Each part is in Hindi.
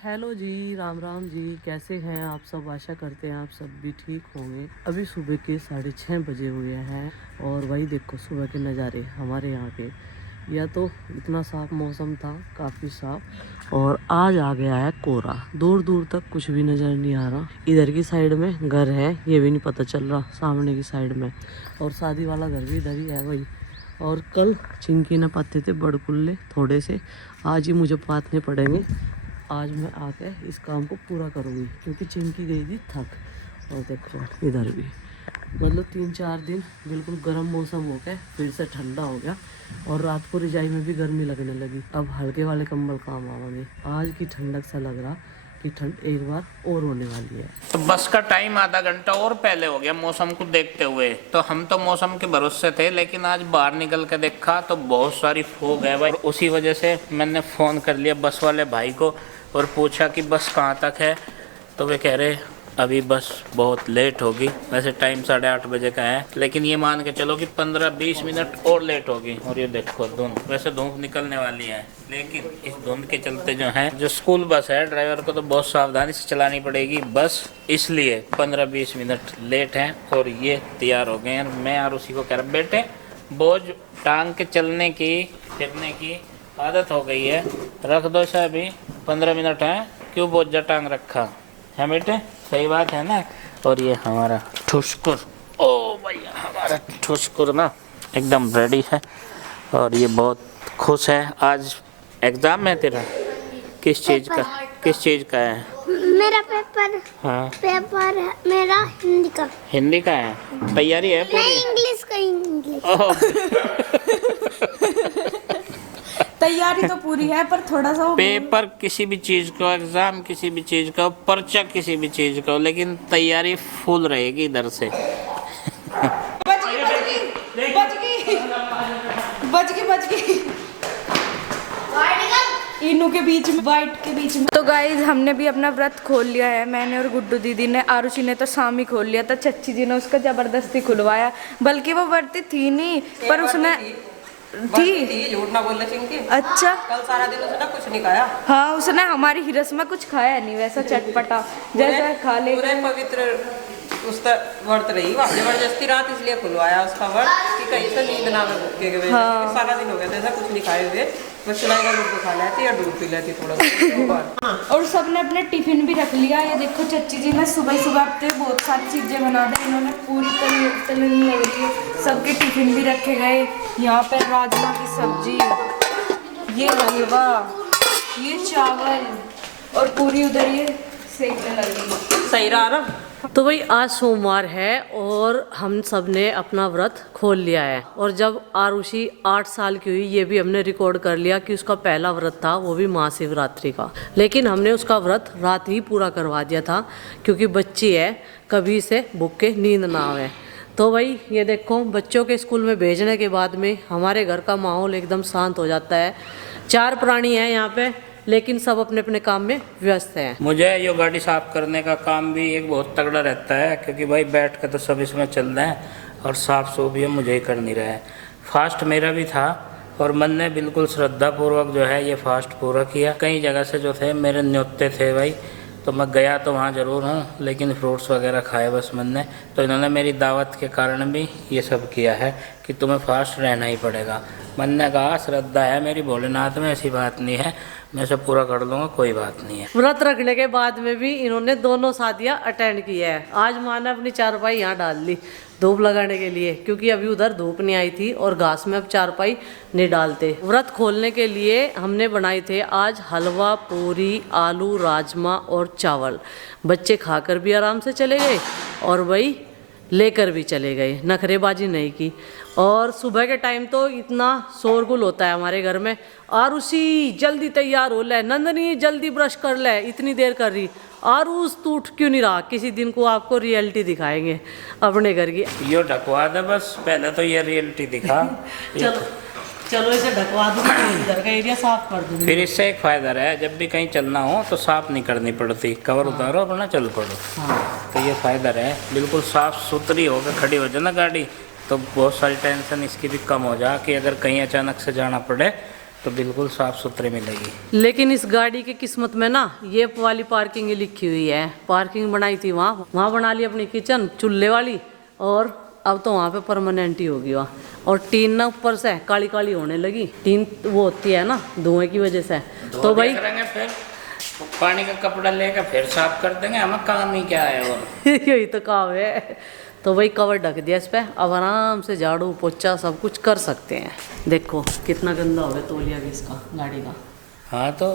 हेलो जी, राम राम जी। कैसे हैं आप सब? आशा करते हैं आप सब भी ठीक होंगे। अभी सुबह के 6:30 बजे हुए हैं और वही देखो सुबह के नज़ारे हमारे यहाँ के। या तो इतना साफ मौसम था, काफ़ी साफ, और आज आ गया है कोहरा। दूर दूर तक कुछ भी नज़र नहीं आ रहा। इधर की साइड में घर है ये भी नहीं पता चल रहा, सामने की साइड में, और शादी वाला घर भी इधर ही है वही। और कल चिंकी ने पाते थे बड़कुल्ले थोड़े से, आज ही मुझे पातने पड़ेंगे। आज मैं आके इस काम को पूरा करूँगी क्योंकि चिंकी गई थी थक। और देखो इधर भी मतलब 3-4 दिन बिल्कुल गर्म मौसम हो गया, फिर से ठंडा हो गया और रात को रजाई में भी गर्मी लगने लगी। अब हल्के वाले कंबल काम आवांगे। आज की ठंडक सा लग रहा कि ठंड एक बार और होने वाली है। तो बस का टाइम आधा घंटा और पहले हो गया मौसम को देखते हुए। तो हम तो मौसम के भरोसे थे, लेकिन आज बाहर निकल के देखा तो बहुत सारी फॉग है भाई। उसी वजह से मैंने फ़ोन कर लिया बस वाले भाई को और पूछा कि बस कहाँ तक है। तो वे कह रहे अभी बस बहुत लेट होगी। वैसे टाइम 8:30 बजे का है, लेकिन ये मान के चलो कि 15-20 मिनट और लेट होगी। और ये देखो धुंध, वैसे धूप निकलने वाली है, लेकिन इस धुंध के चलते जो स्कूल बस है, ड्राइवर को तो बहुत सावधानी से चलानी पड़ेगी बस, इसलिए 15-20 मिनट लेट हैं। और ये तैयार हो गए हैं। मैं और उसी को कह रहा बेटे बोझ टांग के चलने की फिरने की आदत हो गई है, रख दो इसे अभी 15 मिनट हैं, क्यों बोझा टांग रखा है बेटे, सही बात है ना। और ये हमारा ठुसकुर, ओ भैया हमारा ठुसकुर ना एकदम रेडी है और ये बहुत खुश है। आज एग्जाम है तेरा, किस चीज का है? मेरा पेपर। हाँ पेपर है मेरा हिंदी का है। तैयारी है पूरी? नहीं, इंग्लिश का। इंग्लिश तैयारी तो पूरी है पर थोड़ा सा पेपर किसी भी चीज का, एग्जाम किसी भी चीज का, पर्चा किसी भी चीज का, लेकिन तैयारी फुल रहेगी इधर से। बच गई इनू के बीच में, वाइट के बीच में। तो गाइज हमने भी अपना व्रत खोल लिया है, मैंने और गुड्डू दीदी ने। आरुषि ने तो शामी खोल लिया था, चच्ची जी ने उसका जबरदस्ती खुलवाया। बल्कि वो व्रती थी नहीं, पर उसने थी, झूठ ना बोलना चिंकी। अच्छा कल सारा दिन उसने कुछ नहीं खाया। हाँ, उसने हमारी हिरस में कुछ खाया नहीं, वैसा चटपटा जैसा खा ले। पूरे पवित्र उसका व्रत रही, जबरदस्ती रात इसलिए खुलवाया उसका व्रत कि कहीं से नींद ना के गए। हाँ। सारा दिन हो गया था ऐसा कुछ नहीं खाए हुए, बस सिलाई का दूध खा लेती या दूध पी लेती थोड़ा। और सबने अपने टिफिन भी रख लिया। ये देखो चच्ची जी ने सुबह सुबह अब तो बहुत सारी चीज़ें बना दी इन्होंने, पूरी तलनी लग रही है। सबके टिफिन भी रखे गए। यहाँ पर राजमा की सब्जी, ये हलवा, ये चावल, और पूरी उधर ये सेकने लगी। सही रहा ना। तो भाई आज सोमवार है और हम सब ने अपना व्रत खोल लिया है। और जब आरुषि 8 साल की हुई, ये भी हमने रिकॉर्ड कर लिया कि उसका पहला व्रत था, वो भी महाशिवरात्रि का। लेकिन हमने उसका व्रत रात ही पूरा करवा दिया था क्योंकि बच्ची है, कभी से भूख के नींद ना आवे। तो भाई ये देखो बच्चों के स्कूल में भेजने के बाद में हमारे घर का माहौल एकदम शांत हो जाता है। 4 प्राणी हैं यहाँ पे, लेकिन सब अपने अपने काम में व्यस्त हैं। मुझे ये गाड़ी साफ करने का काम भी एक बहुत तगड़ा रहता है, क्योंकि भाई बैठ कर तो सब इसमें चल रहे हैं और साफ सो भी मुझे ही करनी रहा है। फास्ट मेरा भी था और मन ने बिल्कुल श्रद्धापूर्वक ये फास्ट पूरा किया। कई जगह से जो थे मेरे न्योते थे भाई, तो मैं गया तो वहाँ ज़रूर हूँ, लेकिन फ्रूट्स वगैरह खाए बस मन ने। तो इन्होंने मेरी दावत के कारण भी ये सब किया है कि तुम्हें फास्ट रहना ही पड़ेगा। मन ने कहा श्रद्धा है मेरी भोलेनाथ में, ऐसी बात नहीं है, मैं सब पूरा कर लूँगा, कोई बात नहीं है। व्रत रखने के बाद में भी इन्होंने दोनों शादियां अटेंड की है। आज माँ ने अपनी चारपाई यहाँ डाल ली धूप लगाने के लिए, क्योंकि अभी उधर धूप नहीं आई थी और घास में अब चारपाई नहीं डालते। व्रत खोलने के लिए हमने बनाए थे आज हलवा, पूरी, आलू, राजमा और चावल। बच्चे खाकर भी आराम से चले गए और वही लेकर भी चले गए, नखरेबाजी नहीं की। और सुबह के टाइम तो इतना शोरगुल होता है हमारे घर में, आरुषि जल्दी तैयार हो ले, नंदनी जल्दी ब्रश कर ले, इतनी देर कर रही, आरुष तू उठ क्यों नहीं रहा। किसी दिन को आपको रियलिटी दिखाएंगे अपने घर की। यो ढकवा दे बस, पहले तो ये रियलिटी दिखा। चलो इसे ढकवा दूँ, घर का एरिया साफ कर दूँगी। फिर इससे एक फ़ायदा है, जब भी कहीं चलना हो तो साफ़ नहीं करनी पड़ती, कवर उतारो अपना चल पड़ो। तो ये फ़ायदा है, बिल्कुल साफ़ सुथरी होकर खड़ी हो जाए ना गाड़ी, तो बहुत सारी टेंशन इसकी भी कम हो जा कि अगर कहीं अचानक से जाना पड़े तो बिल्कुल साफ सुथरी मिलेगी। लेकिन इस गाड़ी की किस्मत में ना ये वाली पार्किंग ही लिखी हुई है। पार्किंग बनाई थी वहाँ बना ली अपनी किचन चूल्हे वाली, और अब तो वहाँ पे परमानेंट ही होगी वहाँ। और टीन ना ऊपर से काली काली होने लगी, टीन वो होती है ना धुएं की वजह से। तो भाई करेंगे फिर पानी का कपड़ा लेकर फिर साफ कर देंगे, हमें काम ही क्या है और यही तो काम है। तो वही कवर ढक दिया इस पे, अब आराम से झाड़ू पोछा सब कुछ कर सकते हैं। देखो कितना गंदा हो गया तौलिया भी इसका गाड़ी का। हाँ तो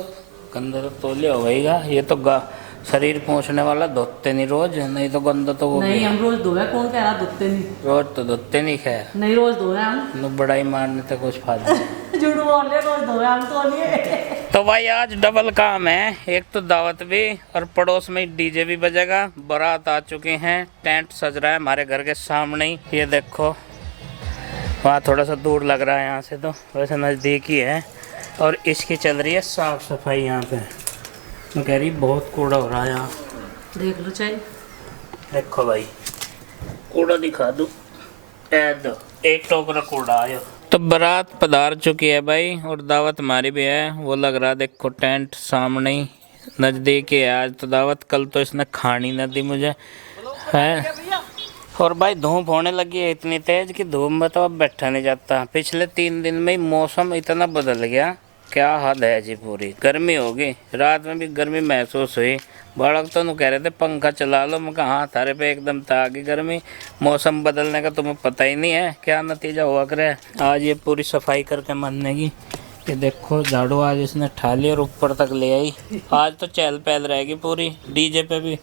गंदा तो तौलिया होगा। ये तो शरीर पोंछने वाला धोते नहीं रोज, नहीं तो गंदा तो वो नहीं हम रोज धोए, कौन कह रहा धोते नहीं, रोज तो धोते नहीं। खैर नहीं रोज धोए हम, बड़ाई मारने तक कुछ फायदा नहीं। झूठ बोल रहे, रोज धोए हम तो नहीं। तो भाई आज डबल काम है, एक तो दावत भी और पड़ोस में डीजे भी बजेगा। बारात आ चुके हैं, टेंट सज रहा है हमारे घर के सामने ही, ये देखो। वहाँ थोड़ा सा दूर लग रहा है यहाँ से, तो वैसे नज़दीक ही है। और इसकी चल रही है साफ सफाई यहाँ पे। मैं कह रही बहुत कूड़ा हो रहा है यहाँ, देख लो चाहे। देखो भाई कूड़ा दिखा दूँ, एक टोकरा कूड़ा आयो। तो बारात पधार चुकी है भाई, और दावत हमारी भी है। वो लग रहा देखो टेंट सामने ही नज़दीक ही है। आज तो दावत, कल तो इसने खानी न दी मुझे है। और भाई धूप होने लगी है इतनी तेज कि धूप में तो अब बैठा नहीं जाता। पिछले 3 दिन में ही मौसम इतना बदल गया, क्या हद है जी। पूरी गर्मी होगी, रात में भी गर्मी महसूस हुई। बालक तो कह रहे थे पंखा चला लो, मैं कहा हाँ तारे पे एकदम ताकि गर्मी। मौसम बदलने का तुम्हें पता ही नहीं है क्या नतीजा हुआ करे। आज ये पूरी सफाई करके मनने की, ये देखो झाड़ू आज इसने ठा ली और ऊपर तक ले आई। आज तो चहल पहल रहेगी पूरी। डीजे पे भी,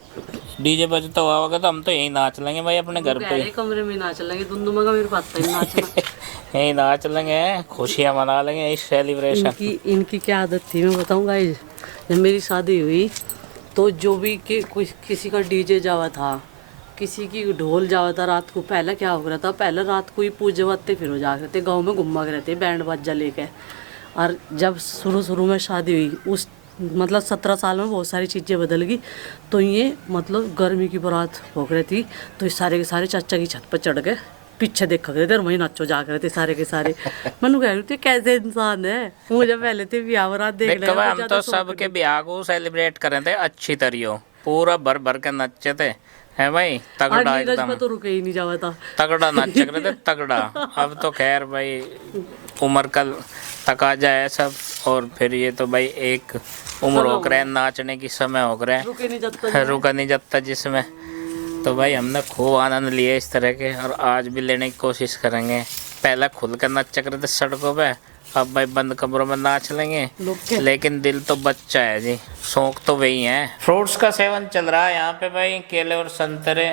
डीजे बजता हुआ होगा तो हम तो यहीं नाच लेंगे भाई अपने घर पे। कमरे में नाच लेंगे, दुम का मेरे पास नाचना। यहीं नाच लेंगे, खुशियाँ मना लेंगे इस सेलिब्रेशन। इनकी क्या आदत थी मैं बताऊँ गाइस। जब मेरी शादी हुई तो जो भी किसी का डीजे जावा था, किसी की ढोल जावा था, रात को पहले क्या हो रहा था, पहले रात को ही पूजे वाते फिर हो जा रहे थे, गाँव में घुमा रहे थे बैंड बाजा लेके। और जब शुरू में शादी हुई उस मतलब 17 साल में बहुत सारी चीज़ें बदल गई। तो ये मतलब गर्मी की बारात हो रही थी, तो ये सारे के सारे चाचा की छत पर चढ़ गए, पीछे देखा गए थे और वहीं नाचो जा रहे थे सारे के सारे। मैंने कह रही थी कैसे इंसान है, मुझे पहले थे ब्याह बारात देख ले। हम तो सबके ब्याह को सेलिब्रेट कर रहे थे अच्छी तरह, पूरा भर भर के नचे थे है भाई, तगड़ा एकदम। तो रुके ही नहीं जावा था, तगड़ा नाच रहे थे तगड़ा। अब तो खैर भाई उम्र कल तक जाए सब, और फिर ये तो भाई एक उम्र हो रहा है, नाचने की समय हो रहा है, रुका नहीं जाता जिसमें। तो भाई हमने खूब आनंद लिया इस तरह के, और आज भी लेने की कोशिश करेंगे। पहले खुल कर नाच रहे थे सड़कों पे, अब भाई बंद कमरों में नाच लेंगे। लेकिन दिल तो बच्चा है जी, शौक तो वही है। फ्रूट्स का सेवन चल रहा है यहाँ पे भाई, केले और संतरे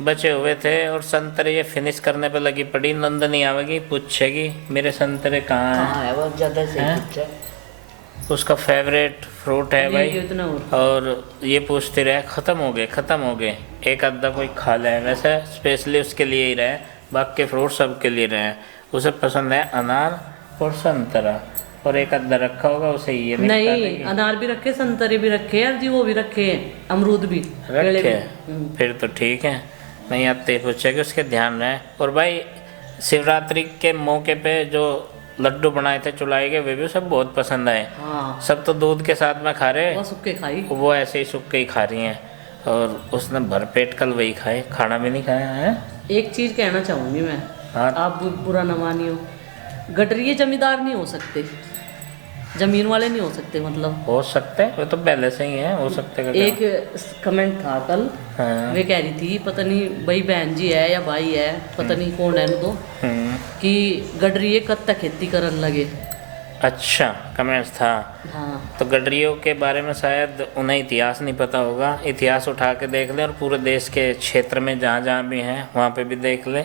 बचे हुए थे, और संतरे ये फिनिश करने पे लगी पड़ी। नंदनी आवेगी पूछेगी मेरे संतरे कहाँ हैं, वो ज्यादा से उसका फेवरेट फ्रूट है भाई। और ये पूछते रहे ख़त्म हो गए, एक आधा कोई खा ले। वैसे स्पेशली उसके लिए ही रहे, बाकी फ्रूट सबके लिए रहे। उसे पसंद है अनार और संतरा, और एक आधा रखा होगा उसे ये नहीं, अनार भी रखे, संतरे भी रखे यार जी, वो भी रखे, अमरूद भी रखे। फिर तो ठीक है, नहीं आते पूछेगी उसके ध्यान रहे। और भाई शिवरात्रि के मौके पे जो लड्डू बनाए थे चुलाई के, वे भी सब बहुत पसंद आए। हाँ। सब तो दूध के साथ में खा रहे, वो सूखे खाई, वो ऐसे ही सूखे ही खा रही हैं। और उसने भरपेट कल वही खाए, खाना भी नहीं खाया है। एक चीज कहना चाहूंगी मैं, हाँ। आप बुरा न मानियो, गटरिये जमींदार नहीं हो सकते, जमीन वाले नहीं हो सकते। मतलब हो सकते हैं, वो तो पहले से ही है, हो सकते हैं। एक कमेंट था कल, हाँ। वे कह रही थी पता नहीं भाई बहन जी है या भाई है, पता नहीं कौन है तो, कि गडरिये कब तक खेती करने लगे। अच्छा कमेंट्स था। हाँ। तो गडरियों के बारे में शायद उन्हें इतिहास नहीं पता होगा, इतिहास उठा के देख ले, और पूरे देश के क्षेत्र में जहाँ जहाँ भी हैं वहाँ पे भी देख ले।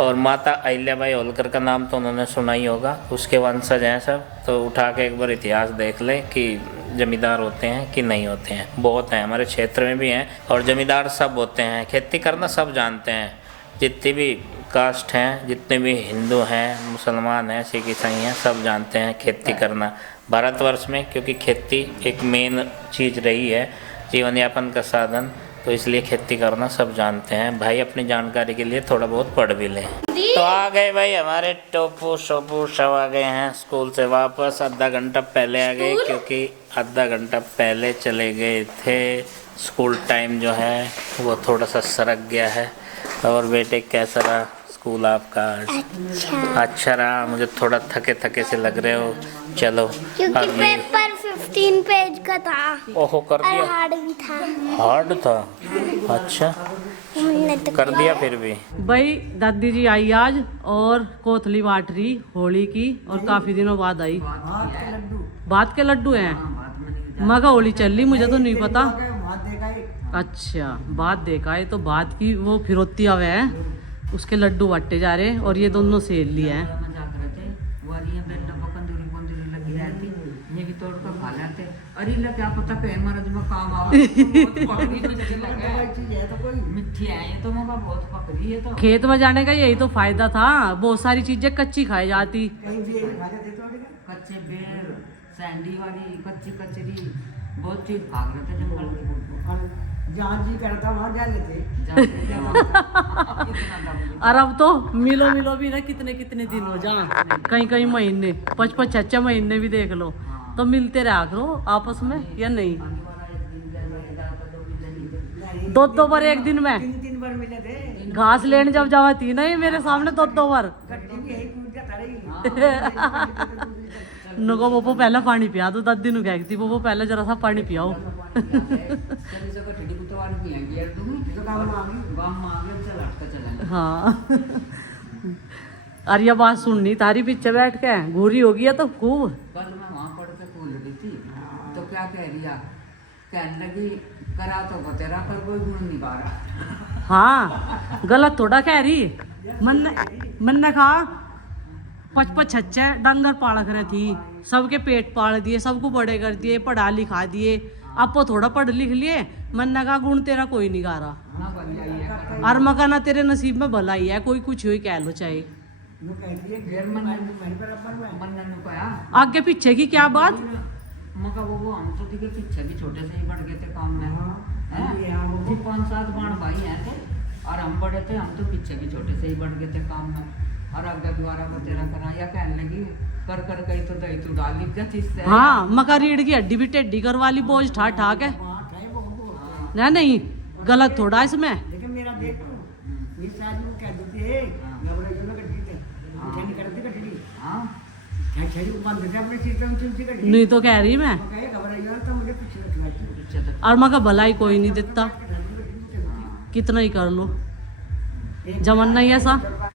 और माता अहिल्याबाई होलकर का नाम तो उन्होंने सुना ही होगा, उसके वंशज हैं सब। तो उठा के एक बार इतिहास देख ले कि जमींदार होते हैं कि नहीं होते हैं। बहुत हैं हमारे क्षेत्र में भी हैं, और जमींदार सब होते हैं। खेती करना सब जानते हैं, जितनी भी कास्ट हैं, जितने भी हिंदू हैं, मुसलमान हैं, सिख ईसाई हैं, सब जानते हैं खेती करना भारतवर्ष में। क्योंकि खेती एक मेन चीज़ रही है, जीवन यापन का साधन, तो इसलिए खेती करना सब जानते हैं। भाई अपनी जानकारी के लिए थोड़ा बहुत पढ़ भी लें। तो आ गए भाई हमारे टोपू शोपू सब आ गए हैं स्कूल से वापस। आधा घंटा पहले आ गए क्योंकि आधा घंटा पहले चले गए थे। स्कूल टाइम जो है वो थोड़ा सा सरक गया है। और बेटे कैसा रहा स्कूल आपका आज? अच्छा रहा। मुझे थोड़ा थके थके से लग रहे हो। चलो क्योंकि अभी पेपर 15 पेज का था ओहो कर और दिया। हार्ड भी था। हार्ड था? अच्छा हमने तो कर दिया फिर भी। भाई दादी जी आई आज और कोतली बांट रही होली की, और काफी दिनों बाद आई। बात के लड्डू हैं? मगा होली चल रही, मुझे तो नहीं पता। अच्छा बात देखा है, तो बात की वो फिरौती आवे है, उसके लड्डू बांटे जा रहे हैं। और ये दोनों सेल लिए हैं। अरे क्या पता महाराज में काम मिठी है ये तो मौका बहुत पकड़ी है। तो खेत में जाने का यही तो फायदा था, बहुत सारी चीजें कच्ची खाई जाती। कच्चे बेर सैंडी वाली कच्ची कचरी बहुत चीज भाग रहे थे जंगल की। जहाँ जी करता वहाँ जा लेते। और अब तो मिलो मिलो भी ना कितने कितने दिन हो जा, कहीं कहीं महीने 5-6 महीने भी देख लो, तो मिलते रहा करो आपस में या नहीं? 2 बार एक दिन में 3 बार मिले थे। घास लेने जब जावा थी ना ये मेरे सामने 2 बार। नको पोपो पहले पानी पिया दो, दादी नु कहती पोपो पहले जरा सा पानी पियाओ। हाँ और ये बात सुननी तारी पीछे बैठ के घूरी होगी है तो खूब। कल मैं वहाँ पढ़ के भूल रही थी तो क्या कह रही है, कहने लगी करा तो तेरा पर कोई गुण नहीं पा रहा। हाँ गलत थोड़ा कह रही। मन ने कहा 5-6 डंगर पाल कर थी, सबके पेट पाल दिए, सबको बड़े कर दिए, पढ़ा लिखा दिए। आपको थोड़ा पढ़ लिख लिए, मन ने कहा गुण तेरा कोई नहीं गा रहा। ना बन जाइए और मका ना तेरे नसीब में भला ही है, कोई कुछ ही कह लो चाहे। आगे पीछे की क्या बात? मका वो हम तो ठीक है पीछे भी छोटे से ही बढ़ गए थे काम में। 5-7 बाण भाई हैं थे और हम बड़े थे, हम तो पीछे भी छोटे से ही बढ़ गए थे काम में। और आगे द्वारा को तेरा करा या कहने लगी कर कर गई तो दही तू डाल ली क्या चीज से। हाँ मका रीढ़ की हड्डी भी टेढ़ी करवा ली, बोझ ठा ठा के। ना नहीं गलत थोड़ा इसमें। लेकिन मेरा देख तू इस आदमी को कह देती है घबरा जो ना कटी थे क्या नहीं करती कटी। हां क्या छड़ी को बंद थे अपने सिर पे ऊंची कटी नहीं तो कह रही मैं। कहे घबरा जो तो मुझे पीछे रखवा। और मका भलाई कोई नहीं देता, कितना ही कर लो, जमाना ही ऐसा।